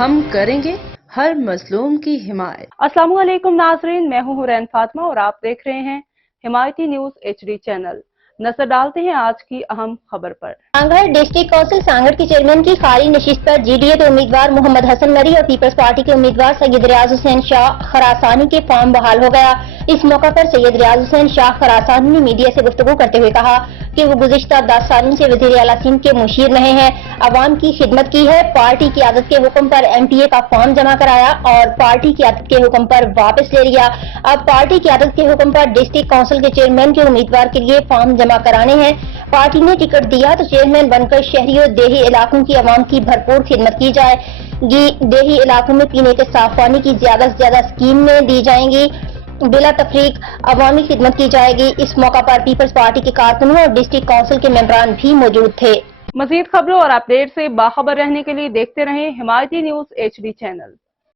ہم کریں گے ہر مظلوم کی حمایت۔ السلام علیکم ناظرین، میں ہوں حورین فاطمہ اور آپ دیکھ رہے ہیں حمایتی نیوز HD چینل۔ نظر ڈالتے ہیں آج کی اہم خبر پر۔ سانگھڑ ڈسٹرکٹ کونسل سانگھڑ کے چیئرمین کی خالی نشست پر GDA کے امیدوار محمد حسن مری اور پیپلز پارٹی کے امیدوار سید ریاض حسین شاہ خراسانی کے فارم بحال ہو گیا۔ اس موقع پر سید ریاض حسین شاہ خراسانی نے میڈیا سے گفتگو کرتے ہوئے کہا کہ وہ گزشتہ 10 سالوں سے وزیر اعلیٰ سندھ کے مشیر رہے ہیں، عوام کی خدمت کی ہے، پارٹی قیادت کے حکم پر MTA کا فارم جمع کرایا اور پارٹی قیادت کے حکم پر واپس لے لیا۔ اب پارٹی قیادت کے حکم پر ڈسٹرکٹ کونسل کے چیئرمین کے امیدوار کے لیے فارم جمع کرانے ہیں۔ پارٹی نے ٹکٹ دیا تو چیئرمین بن کر شہریوں دیہی علاقوں کی عوام کی بھرپور خدمت کی جائے گی۔ دیہی علاقوں میں پینے کے صاف پانی کی زیادہ سے زیادہ اسکیمیں دی جائیں گی، بلا تفریق عوامی خدمت کی جائے گی۔ اس موقع پر پیپلز پارٹی کے کارکنوں اور ڈسٹرکٹ کونسل کے ممبران بھی موجود تھے۔ مزید خبروں اور اپڈیٹ سے باخبر رہنے کے لیے دیکھتے رہیں حمایتی نیوز HD چینل۔